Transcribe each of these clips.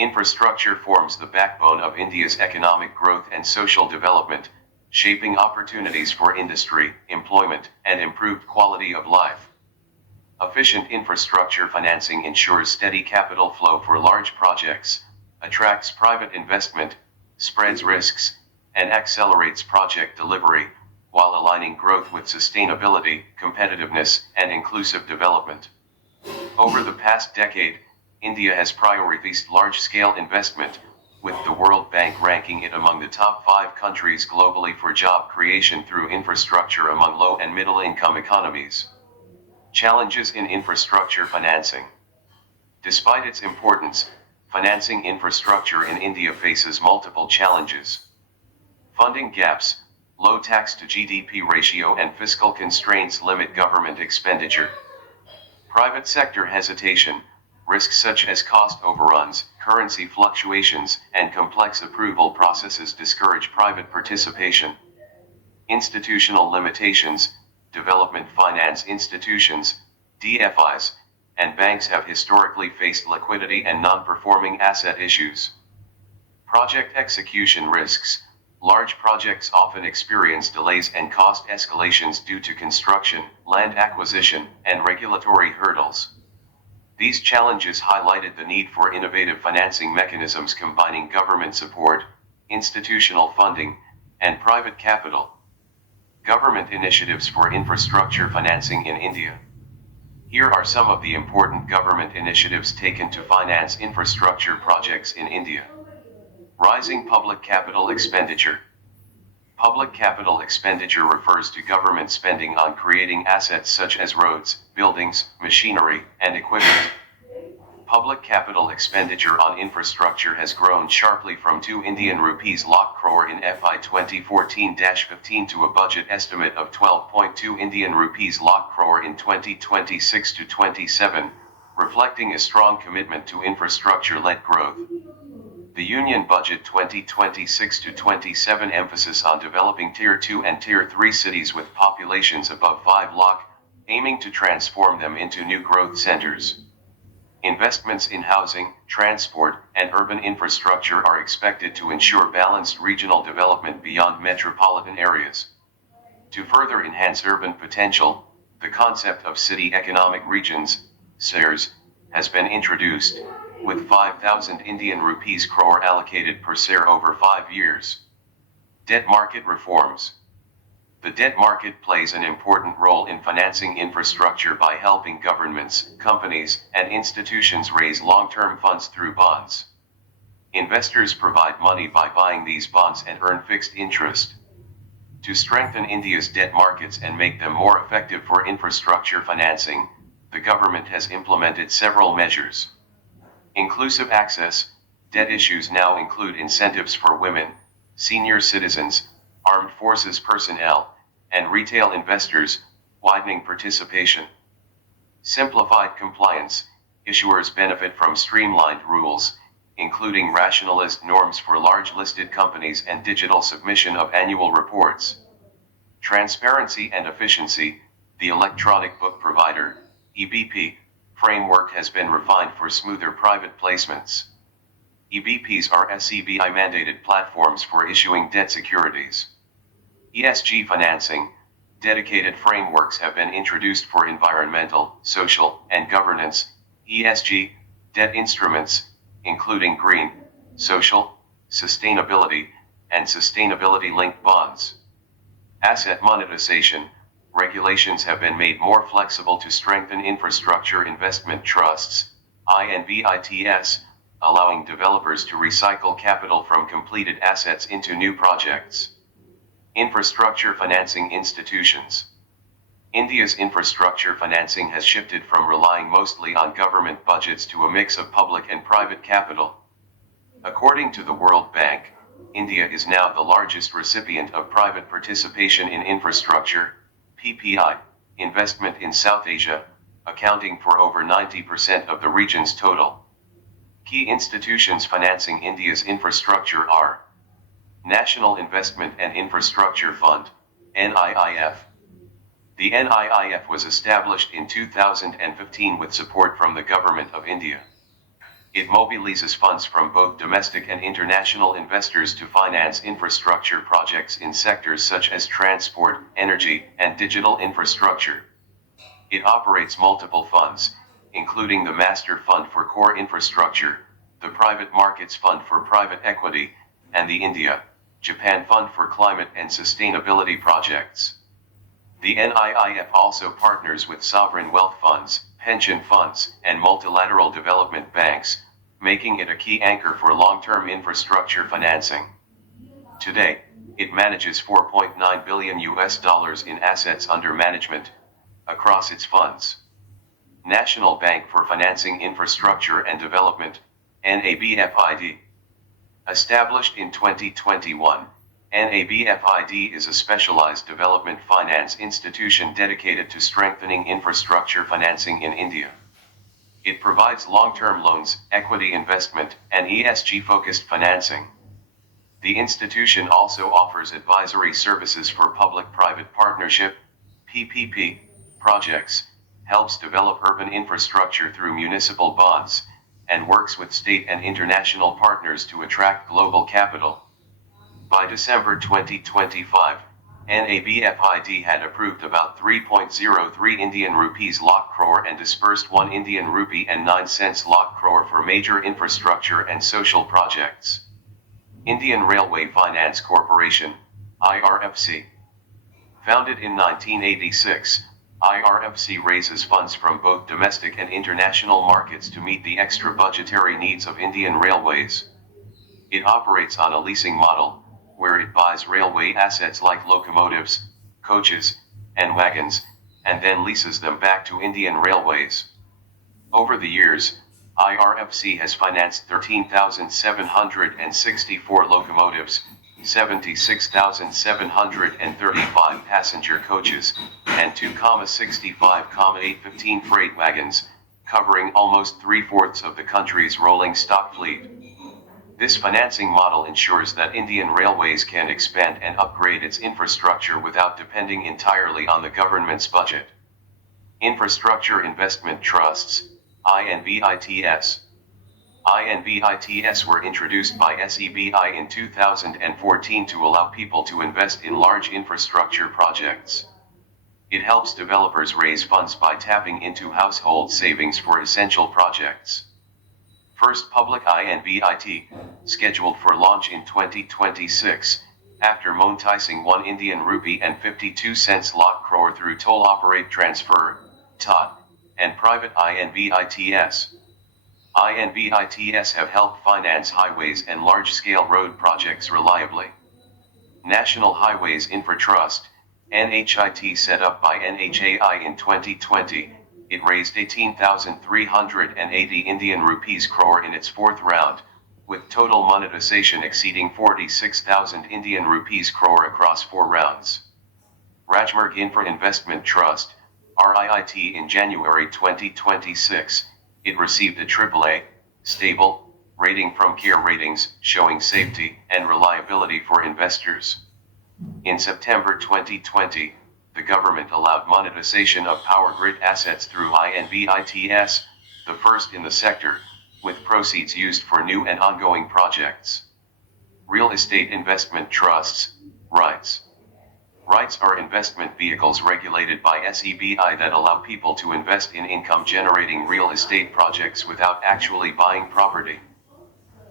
Infrastructure forms the backbone of India's economic growth and social development, shaping opportunities for industry, employment, and improved quality of life. Efficient infrastructure financing ensures steady capital flow for large projects, attracts private investment, spreads risks, and accelerates project delivery, while aligning growth with sustainability, competitiveness, and inclusive development. Over the past decade, India has prioritized large-scale investment, with the World Bank ranking it among the top 5 countries globally for job creation through infrastructure among low and middle-income economies. Challenges in infrastructure financing. Despite its importance, financing infrastructure in India faces multiple challenges. Funding gaps, low tax to GDP ratio and fiscal constraints limit government expenditure. Private sector hesitation, risks such as cost overruns, currency fluctuations, and complex approval processes discourage private participation. Institutional limitations, development finance institutions, DFIs, and banks have historically faced liquidity and non-performing asset issues. Project execution risks. Large projects often experience delays and cost escalations due to construction, land acquisition, and regulatory hurdles. These challenges highlighted the need for innovative financing mechanisms combining government support, institutional funding, and private capital. Government initiatives for infrastructure financing in India. Here are some of the important government initiatives taken to finance infrastructure projects in India. Rising public capital expenditure. Public capital expenditure refers to government spending on creating assets such as roads, buildings, machinery, and equipment. Public capital expenditure on infrastructure has grown sharply from 2 Indian rupees lakh crore in FY 2014-15 to a budget estimate of 12.2 Indian rupees lakh crore in 2026-27, reflecting a strong commitment to infrastructure-led growth. The Union Budget 2026-27 emphasis on developing Tier 2 and Tier 3 cities with populations above 5 lakh, aiming to transform them into new growth centers. Investments in housing, transport, and urban infrastructure are expected to ensure balanced regional development beyond metropolitan areas. To further enhance urban potential, the concept of City Economic Regions, CERs, has been introduced, with 5,000 Indian rupees crore allocated per CER over 5 years. Debt market reforms. The debt market plays an important role in financing infrastructure by helping governments, companies, and institutions raise long-term funds through bonds. Investors provide money by buying these bonds and earn fixed interest. To strengthen India's debt markets and make them more effective for infrastructure financing, the government has implemented several measures. Inclusive access. Debt issues now include incentives for women, senior citizens, armed forces personnel, and retail investors, widening participation. Simplified compliance. Issuers benefit from streamlined rules, including rationalized norms for large listed companies and digital submission of annual reports. Transparency and efficiency. The Electronic Book Provider, EBP, framework has been refined for smoother private placements. EBPs are SEBI-mandated platforms for issuing debt securities. ESG financing. Dedicated frameworks have been introduced for environmental, social, and governance, ESG, debt instruments, including green, social, sustainability, and sustainability-linked bonds. Asset monetization. Regulations have been made more flexible to strengthen infrastructure investment trusts, INVITs, allowing developers to recycle capital from completed assets into new projects. Infrastructure financing institutions. India's infrastructure financing has shifted from relying mostly on government budgets to a mix of public and private capital. According to the World Bank, India is now the largest recipient of private participation in infrastructure, PPI, investment in South Asia, accounting for over 90% of the region's total. Key institutions financing India's infrastructure are National Investment and Infrastructure Fund, NIIF. The NIIF was established in 2015 with support from the Government of India. It mobilizes funds from both domestic and international investors to finance infrastructure projects in sectors such as transport, energy, and digital infrastructure. It operates multiple funds, including the Master Fund for Core Infrastructure, the Private Markets Fund for Private Equity, and the India-Japan Fund for Climate and Sustainability Projects. The NIIF also partners with sovereign wealth funds, pension funds, and multilateral development banks, making it a key anchor for long-term infrastructure financing. Today, it manages $4.9 billion in assets under management across its funds. National Bank for Financing Infrastructure and Development, NABFID. Established in 2021, NABFID is a specialized development finance institution dedicated to strengthening infrastructure financing in India. It provides long-term loans, equity investment, and ESG-focused financing. The institution also offers advisory services for public-private partnership, PPP, projects, helps develop urban infrastructure through municipal bonds, and works with state and international partners to attract global capital. By December 2025, NABFID had approved about 3.03 Indian rupees lakh crore and disbursed 1 Indian rupee and 9 cents lakh crore for major infrastructure and social projects. Indian Railway Finance Corporation, IRFC. Founded in 1986, IRFC raises funds from both domestic and international markets to meet the extra budgetary needs of Indian Railways. It operates on a leasing model, where it buys railway assets like locomotives, coaches, and wagons, and then leases them back to Indian Railways. Over the years, IRFC has financed 13,764 locomotives, 76,735 passenger coaches, and 2,65,815 freight wagons, covering almost 3/4 of the country's rolling stock fleet. This financing model ensures that Indian Railways can expand and upgrade its infrastructure without depending entirely on the government's budget. Infrastructure Investment Trusts, INVITS. INVITS were introduced by SEBI in 2014 to allow people to invest in large infrastructure projects. It helps developers raise funds by tapping into household savings for essential projects. First public INVIT, scheduled for launch in 2026, after monetizing 1 Indian rupee and 52 cents lakh crore through Toll Operate Transfer, TOT, and private INVITS. INVITS have helped finance highways and large-scale road projects reliably. National Highways Infra Trust, NHIT, set up by NHAI in 2020, it raised 18,380 Indian rupees crore in its fourth round, with total monetization exceeding 46,000 Indian rupees crore across 4 rounds. Rajmarg Infra Investment Trust, RIIT, in January 2026, it received a AAA, stable, rating from CARE Ratings, showing safety and reliability for investors. In September 2020, the government allowed monetization of power grid assets through INVITS, the first in the sector, with proceeds used for new and ongoing projects. Real Estate Investment Trusts, REITs. REITs are investment vehicles regulated by SEBI that allow people to invest in income-generating real estate projects without actually buying property.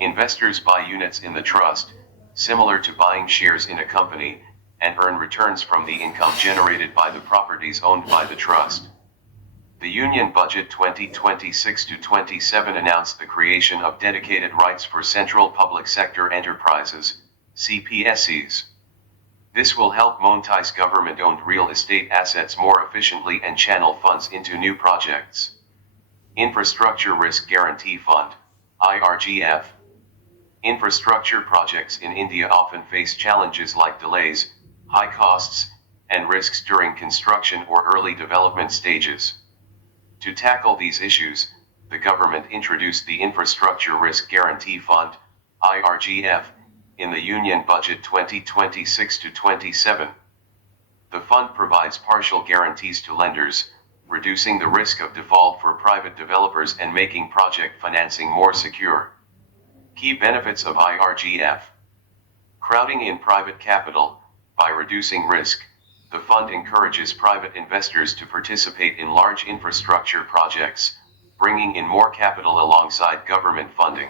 Investors buy units in the trust, similar to buying shares in a company, and earn returns from the income generated by the properties owned by the trust. The Union Budget 2026-27 announced the creation of dedicated REITs for Central Public Sector Enterprises, CPSEs. This will help monetize government-owned real estate assets more efficiently and channel funds into new projects. Infrastructure Risk Guarantee Fund, IRGF. Infrastructure projects in India often face challenges like delays, high costs, and risks during construction or early development stages. To tackle these issues, the government introduced the Infrastructure Risk Guarantee Fund, IRGF, in the Union Budget 2026-27. The fund provides partial guarantees to lenders, reducing the risk of default for private developers and making project financing more secure. Key benefits of IRGF. Crowding in private capital. By reducing risk, the fund encourages private investors to participate in large infrastructure projects, bringing in more capital alongside government funding.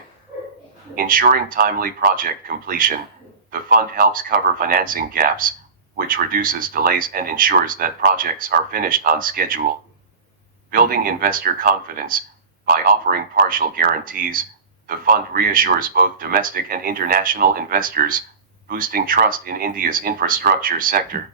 Ensuring timely project completion, the fund helps cover financing gaps, which reduces delays and ensures that projects are finished on schedule. Building investor confidence. By offering partial guarantees, the fund reassures both domestic and international investors, boosting trust in India's infrastructure sector.